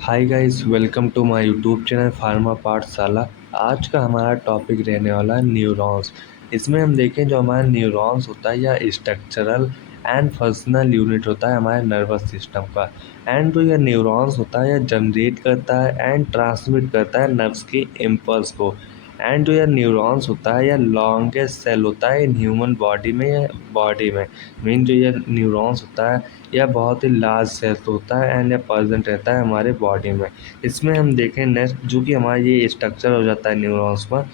Hi guys, welcome to my YouTube channel Pharma Pathshala. आज का हमारा टॉपिक रहने वाला है न्यूरॉन्स। इसमें हम देखें जो हमारा न्यूरॉन्स होता है या स्ट्रक्चरल एंड फंक्शनल यूनिट होता है हमारे नर्वस सिस्टम का। एंड जो यह न्यूरॉन्स होता है यह जनरेट करता है एंड ट्रांसमिट करता है नर्व्स की इम्पल्स को। एंड जो यह न्यूरॉन्स होता है यह लॉन्गेस्ट सेल होता है इन ह्यूमन बॉडी में मीन जो यह न्यूरॉन्स होता है यह बहुत ही लार्ज सेल होता है एंड यह प्रेजेंट रहता है हमारे बॉडी में। इसमें हम देखें नेक्स्ट जो कि हमारा ये स्ट्रक्चर हो जाता है न्यूरॉन्स का।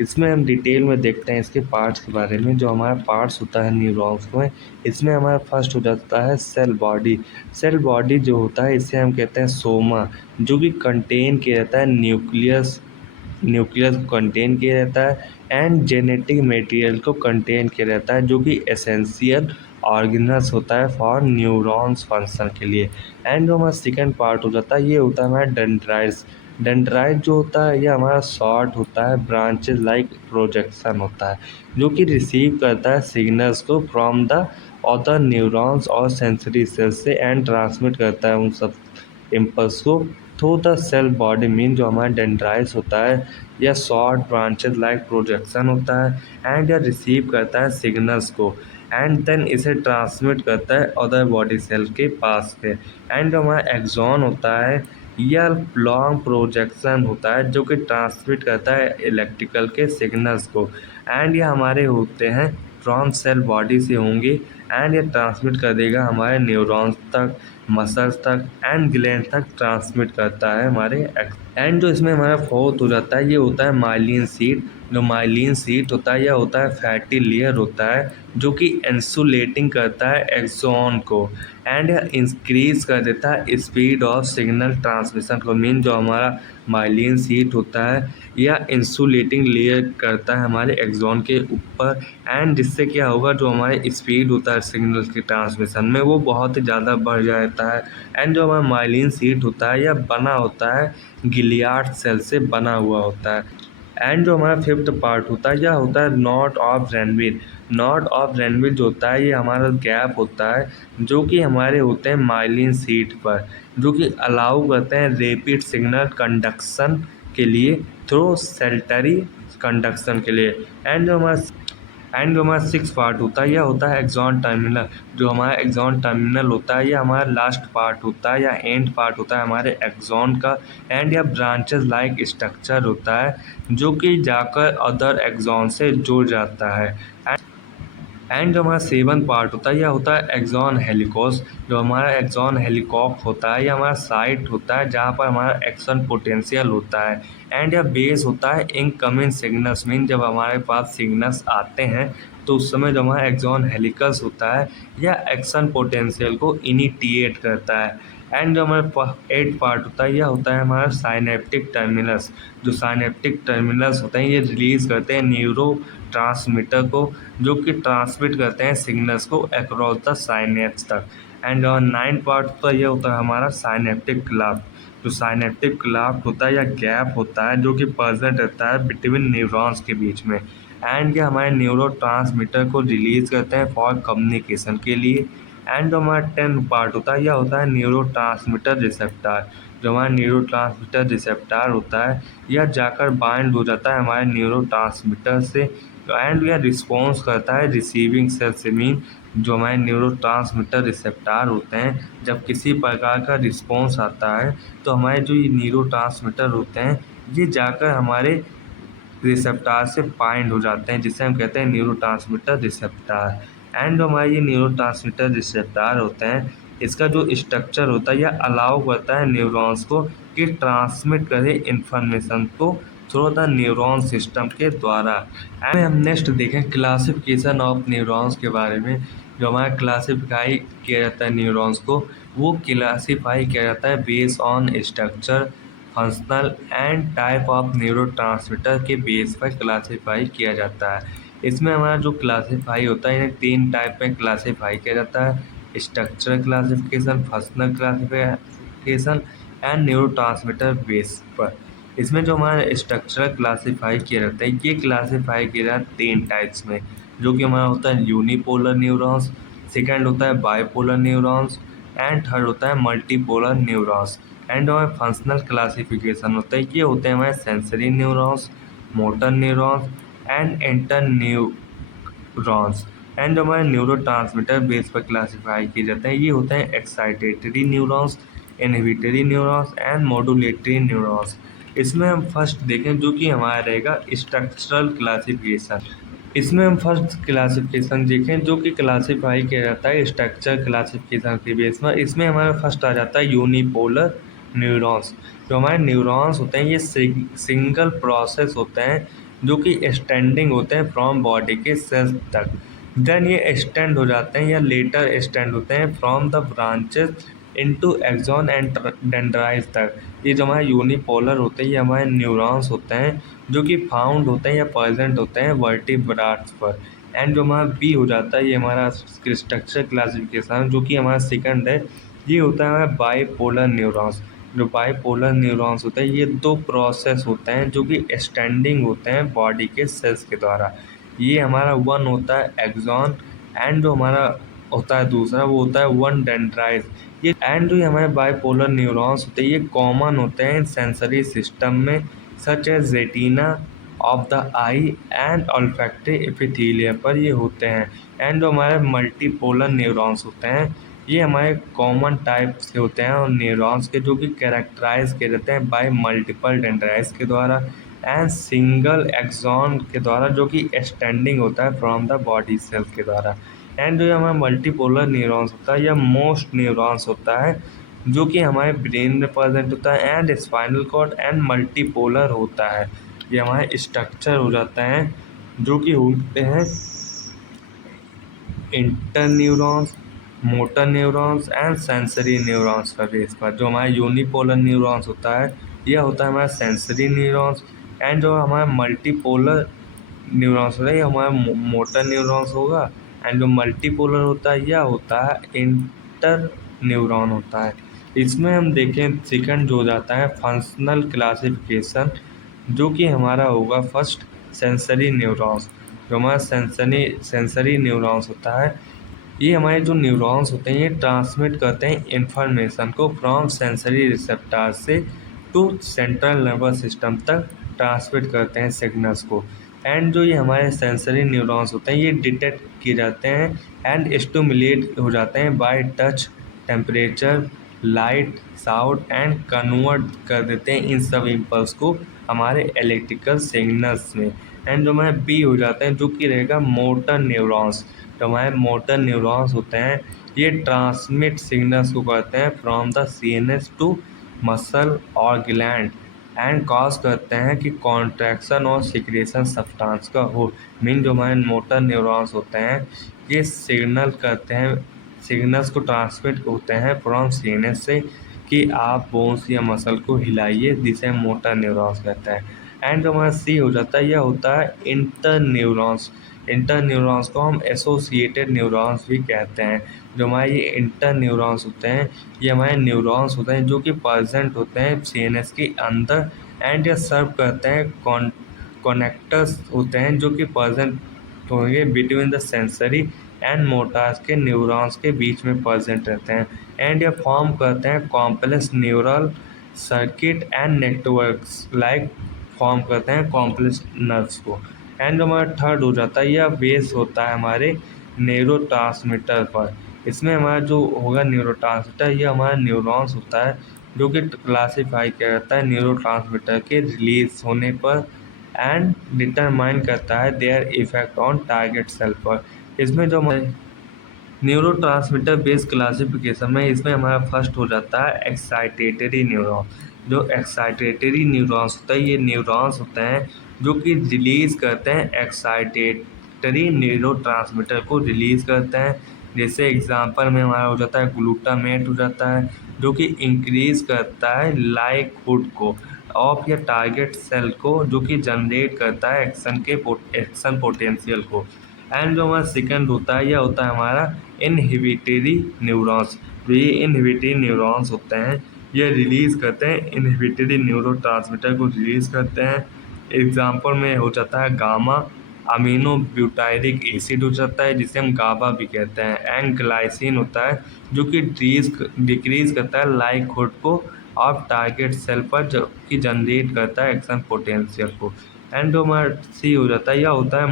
इसमें हम डिटेल में देखते हैं इसके पार्ट्स के बारे में। जो हमारा पार्ट्स होता है न्यूरॉन्स में, इसमें हमारा फर्स्ट हो जाता है सेल बॉडी। सेल बॉडी जो होता है इसे हम कहते हैं सोमा, जो कि कंटेन किया रहता है न्यूक्लियस को कंटेन किया रहता है एंड जेनेटिक मटेरियल को कंटेन किया रहता है, जो कि एसेंशियल ऑर्गेनल्स होता है फॉर न्यूरॉन्स फंक्शन के लिए। एंड जो हमारा सेकंड पार्ट हो जाता है ये होता है हमारा डेंड्राइट्स। डेंड्राइट जो होता है ये हमारा शॉर्ट होता है ब्रांचेस लाइक प्रोजेक्शन होता है, जो कि रिसीव करता है सिग्नल्स को फ्रॉम द अदर न्यूरॉन्स और सेंसरी सेल्स से एंड ट्रांसमिट करता है उन सब इम्पल्स को through the cell body. Mean जो हमारा डेंड्राइट्स होता है यह शॉर्ट ब्रांचेस लाइक प्रोजेक्शन होता है एंड यह रिसीव करता है सिग्नल्स को एंड देन इसे ट्रांसमिट करता है अदर बॉडी सेल के पास पे। एंड जो हमारा एक्सॉन होता है यह लॉन्ग प्रोजेक्शन होता है जो कि ट्रांसमिट करता है इलेक्ट्रिकल के सिग्नल्स को। एंड ये हमारे होते हैं फ्रॉम सेल बॉडी से होंगे एंड ये ट्रांसमिट कर देगा हमारे न्यूरॉन्स तक, मसल्स तक एंड ग्लैंड तक ट्रांसमिट करता है हमारे। एंड जो इसमें हमारा फोर्थ हो जाता है ये होता है माइलिन शीट। जो माइलिन शीट होता है यह होता है फैटी लेयर होता है जो कि इंसुलेटिंग करता है एक्सॉन को एंड यह इंक्रीज कर देता है स्पीड ऑफ सिग्नल ट्रांसमिशन को। मीन जो हमारा माइलिन शीट होता है यह इंसुलेटिंग लेयर करता है हमारे एक्सॉन के ऊपर एंड जिससे क्या होगा जो हमारे स्पीड होता है सिग्नल की ट्रांसमिशन में वो बहुत ही ज़्यादा बढ़ जाता है। एंड जो हमारा माइलिन शीट होता है यह बना होता है गिलियार्ड सेल से बना हुआ होता है। एंड जो हमारा फिफ्थ पार्ट होता है यह होता है नॉट ऑफ रेनविल। नॉट ऑफ रेनविल जो होता है ये हमारा गैप होता है जो कि हमारे होते हैं माइलिन शीट पर, जो कि अलाउ करते हैं रैपिड सिग्नल कंडक्शन के लिए थ्रू सेल्टरी कंडक्शन के लिए। एंड जो हमारा सिक्स पार्ट होता है यह होता है एक्सॉन टर्मिनल। जो हमारा एक्सॉन टर्मिनल होता है यह हमारा लास्ट पार्ट होता है या एंड पार्ट होता है हमारे एक्सॉन का। एंड यह ब्रांचेस लाइक स्ट्रक्चर होता है जो कि जाकर अदर एक्सॉन से जुड़ जाता है। एंड जो हमारा सेवन पार्ट होता है यह होता है एक्सॉन हेलिकोस। जो हमारा एक्सॉन हेलिकॉक होता है यह हमारा साइट होता है जहाँ पर हमारा एक्शन पोटेंशियल होता है एंड यह बेस होता है इनकमिंग सिग्नल्स। मीन जब हमारे पास सिग्नल्स आते हैं तो उस समय जो हमारा एक्सॉन हेलिकस होता है यह एक्शन पोटेंशियल को इनिटिएट करता है। एंड जो हमारा एट पार्ट होता है यह होता है हमारा साइनेप्टिक टर्मिनल्स। जो साइनेप्टिक टर्मिनल्स होते हैं ये रिलीज करते हैं न्यूरो ट्रांसमीटर को, जो कि ट्रांसमिट करते हैं सिग्नल्स को अक्रॉस द साइनेप्स तक। एंड नाइन पार्ट तो ये होता है हमारा साइनेप्टिक क्लाफ्ट। जो साइनेप्टिक क्लाफ्ट होता है या गैप होता है जो कि प्रेजेंट रहता है बिटवीन न्यूरॉन्स के बीच में। एंड ये हमारे न्यूरो ट्रांसमीटर को रिलीज करते हैं फॉर कम्युनिकेशन के लिए। एंड जो हमारा टेन पार्ट होता है यह होता है न्यूरो ट्रांसमीटर रिसेप्टर। जो हमारा न्यूरो ट्रांसमीटर रिसेप्टर होता है यह जाकर बाइंड हो जाता है हमारे न्यूरो ट्रांसमीटर से एंड यह रिस्पॉन्स करता है रिसीविंग सेल से। मीन जो हमारे न्यूरो ट्रांसमीटर रिसेप्टर होते हैं जब किसी प्रकार का रिस्पॉन्स आता है तो हमारे जो ये न्यूरो ट्रांसमीटर होते हैं ये जाकर हमारे रिसेप्टर से बाइंड हो जाते हैं, जिसे हम कहते हैं न्यूरोट्रांसमीटर रिसेप्टर। एंड जो हमारे ये न्यूरोट्रांसमीटर रिसेप्टर होते हैं इसका जो स्ट्रक्चर होता है यह अलाउ करता है न्यूरॉन्स को कि ट्रांसमिट करे इंफॉर्मेशन को थ्रू द न्यूरॉन सिस्टम के द्वारा। एंड हम नेक्स्ट देखें क्लासिफिकेशन ऑफ न्यूरॉन्स के बारे में। जो हमारा क्लासिफाई किया जाता है न्यूरॉन्स को वो क्लासीफाई किया जाता है based on structure, functional and type of neurotransmitter के बेस पर क्लासीफाई किया जाता है। इसमें हमारा जो क्लासीफाई होता है इन्हें तीन टाइप में क्लासीफाई किया जाता है: structural classification, functional classification and neurotransmitter base पर। इसमें जो हमारा स्ट्रक्चरल क्लासीफाई किया जाता है ये क्लासीफाई किया जाता है तीन टाइप्स में, जो कि हमारा होता है यूनिपोलर न्यूरॉन्स, सेकंड होता है बाइपोलर न्यूरॉन्स, एंड थर्ड होता है मल्टीपोलर न्यूरॉन्स। एंड जो हमारे फंक्शनल क्लासिफिकेशन होता है ये होते हैं हमारे sensory neurons, motor neurons and inter neurons. And जो हमारे न्यूरोट्रांसमीटर बेस पर क्लासिफाई किए जाते हैं ये होते हैं excitatory neurons, inhibitory neurons and modulatory neurons. इसमें हम फर्स्ट देखें जो कि हमारा रहेगा स्ट्रक्चरल क्लासिफिकेशन। इसमें हम फर्स्ट क्लासिफिकेशन देखें जो कि क्लासिफाई किया जाता है स्ट्रक्चर क्लासिफिकेशन के बेस पर। इसमें हमारा फर्स्ट आ जाता है यूनिपोलर न्यूरॉन्स। जो हमारे न्यूरॉन्स होते हैं ये सिंगल प्रोसेस होते हैं जो कि एक्सटेंडिंग होते हैं फ्रॉम बॉडी के सेल्स तक। देन ये एक्सटेंड हो जाते हैं या लेटर एक्सटेंड होते हैं from the branches into axon and dendrite तक। ये जो हमारे यूनिपोलर होते हैं ये हमारे न्यूरॉन्स होते हैं जो कि फाउंड होते हैं या प्रेजेंट होते हैं वर्टिब्राट्स पर। एंड जो हमारा बी हो जाता है ये हमारा स्ट्रक्चर क्लासिफिकेशन जो कि हमारा सेकंड है, ये होता है हमारा बाईपोलर न्यूरॉन्स। जो बाईपोलर न्यूरॉन्स होते हैं ये दो प्रोसेस होते हैं जो कि एक्सटेंडिंग होते हैं बॉडी के सेल्स के द्वारा। ये हमारा वन होता है एक्सॉन एंड जो हमारा होता है दूसरा वो होता है वन डेंड्राइट। ये एंड जो हमारे बाईपोलर न्यूरॉन्स होते हैं ये कॉमन होते हैं सेंसरी सिस्टम में such as retina of the eye and olfactory epithelia पर ये होते हैं। एंड जो हमारे मल्टीपोलर न्यूरॉन्स होते हैं ये हमारे कॉमन टाइप से होते हैं और न्यूरॉन्स के जो कि कैरेक्टराइज किए जाते हैं बाय मल्टीपल डेंड्राइट्स के द्वारा एंड सिंगल एक्सॉन के द्वारा जो कि एक्सटेंडिंग होता है फ्रॉम द बॉडी सेल्स के द्वारा। एंड जो हमारा मल्टीपोलर न्यूरॉन्स होता है या मोस्ट न्यूरॉन्स होता है जो कि हमारे ब्रेन में प्रेजेंट होता है and spinal cord and multipolar होता है। ये हमारे स्ट्रक्चर हो जाता है जो कि होते हैं inter neurons, motor neurons and sensory neurons का बेस पर। जो हमारा यूनिपोलर न्यूरॉन्स होता है यह होता है हमारा सेंसरी न्यूरॉन्स। एंड जो हमारा मल्टीपोलर न्यूरॉन्स होता है ये हमारा मोटर न्यूरॉन्स होगा। एंड जो मल्टीपोलर होता है यह होता है इंटर न्यूरॉन होता है। इसमें हम देखें सेकंड जो हो जाता है फंक्शनल क्लासिफिकेशन जो कि हमारा होगा फर्स्ट सेंसरी न्यूरॉन्स। जो हमारा सेंसरी न्यूरॉन्स होता है ये हमारे जो न्यूरॉन्स होते हैं ये ट्रांसमिट करते हैं इंफॉर्मेशन को फ्रॉम सेंसरी रिसेप्टर से टू सेंट्रल नर्वस सिस्टम तक ट्रांसमिट करते हैं सिग्नल्स को। एंड जो ये हमारे सेंसरी न्यूरॉन्स होते हैं ये डिटेक्ट किए जाते हैं एंड स्टिमुलेट हो जाते हैं by touch, temperature, light, sound and convert कर देते हैं इन सब इम्पल्स को हमारे इलेक्ट्रिकल सिग्नल्स में। एंड जो हमारे बी हो जाते हैं जो कि रहेगा मोटर न्यूरॉन्स। जो हमारे मोटर न्यूरॉन्स होते हैं ये ट्रांसमिट सिग्नल्स को करते हैं from the CNS to muscle और ग्लैंड एंड कॉज करते हैं कि कॉन्ट्रैक्शन और सिक्रेशन सब्सटेंस का हो। मीन जो हमारे मोटर न्यूरॉन्स होते हैं ये सिग्नल करते हैं, सिग्नल्स को ट्रांसमिट होते हैं फ्रॉम सीएनएस से कि आप बोन्स या मसल को हिलाइए, जिसे मोटर न्यूरॉन्स कहते हैं। एंड जो हमारा सी हो जाता है यह होता है इंटर न्यूरॉन्स। इंटर न्यूरॉन्स को हम एसोसिएटेड न्यूरॉन्स भी कहते हैं। जो हमारे ये इंटर न्यूरॉन्स होते हैं ये हमारे न्यूरॉन्स होते हैं जो कि प्रेजेंट होते हैं सीएनएस के अंदर एंड ये सर्व करते हैं कनेक्टर्स होते हैं जो कि प्रेजेंट होंगे between the sensory and Motors के न्यूरॉन्स के बीच में प्रेजेंट रहते हैं। एंड ये फॉर्म करते हैं complex neural circuit and networks like form करते हैं कॉम्प्लेक्स नर्व्स को। एंड जो हमारा थर्ड हो जाता है यह बेस होता है हमारे न्यूरोट्रांसमीटर पर। इसमें हमारा जो होगा न्यूरोट्रांसमीटर यह हमारा न्यूरॉन्स होता है जो कि क्लासीफाई किया जाता है न्यूरोट्रांसमीटर के रिलीज होने पर एंड डिटरमाइन करता है their effect on target cell पर। इसमें जो हमारे न्यूरोट्रांसमीटर बेस्ड क्लासिफिकेशन में इसमें हमारा फर्स्ट हो जाता है एक्साइटेटरी न्यूरॉन। जो एक्साइटेटरी न्यूरॉन्स होता है ये न्यूरॉन्स होते हैं जो कि रिलीज़ करते हैं एक्साइटेटरी न्यूरोट्रांसमीटर को रिलीज़ करते हैं। जैसे एग्जांपल में हमारा हो जाता है ग्लूटामेट हो जाता है जो कि इंक्रीज़ करता है लाइकहुड को ऑफ या टारगेट सेल को जो कि जनरेट करता है एक्शन पोटेंशियल को। एंड जो हमारा सेकंड होता है यह होता है हमारा इनहिबिटरी न्यूरॉन्स। जो ये इनहिबिटरी न्यूरॉन्स होते हैं ये रिलीज़ करते हैं इनहिबिटरी न्यूरोट्रांसमीटर को रिलीज़ करते हैं। एग्जांपल में हो जाता है गामा अमीनो ब्यूटायरिक एसिड हो जाता है जिसे हम गाबा भी कहते हैं, एंड ग्लाइसिन होता है जो कि डिक्रीज करता है लाइक्हुड को ऑफ टारगेट सेल पर, जो कि जनरेट करता है एक्शन पोटेंशियल को। एंडोमर सी हो जाता है, यह होता है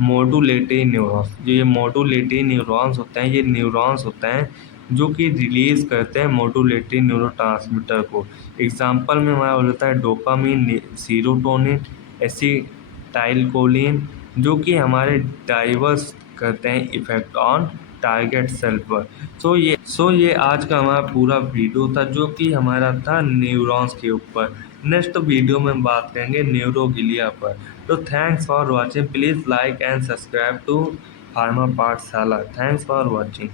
मोडुलेटरी न्यूरॉन्स। जो ये मोडुलेटरी न्यूरॉन्स होते हैं, ये न्यूरॉन्स होते हैं जो कि रिलीज करते हैं मोडुलेटरी न्यूरोट्रांसमीटर को। एग्जाम्पल में हमारा हो जाता है डोपामिन, सीरोटोनिन, एसिटाइलकोलिन, जो कि हमारे डाइवर्स करते हैं इफेक्ट ऑन टारगेट सेल पर। सो ये आज का हमारा पूरा वीडियो था जो कि हमारा था न्यूरॉन्स के ऊपर। नेक्स्ट वीडियो में हम बात करेंगे न्यूरोगिलिया पर। तो thanks for watching, please like and subscribe to Pharma Pathshala. Thanks for watching.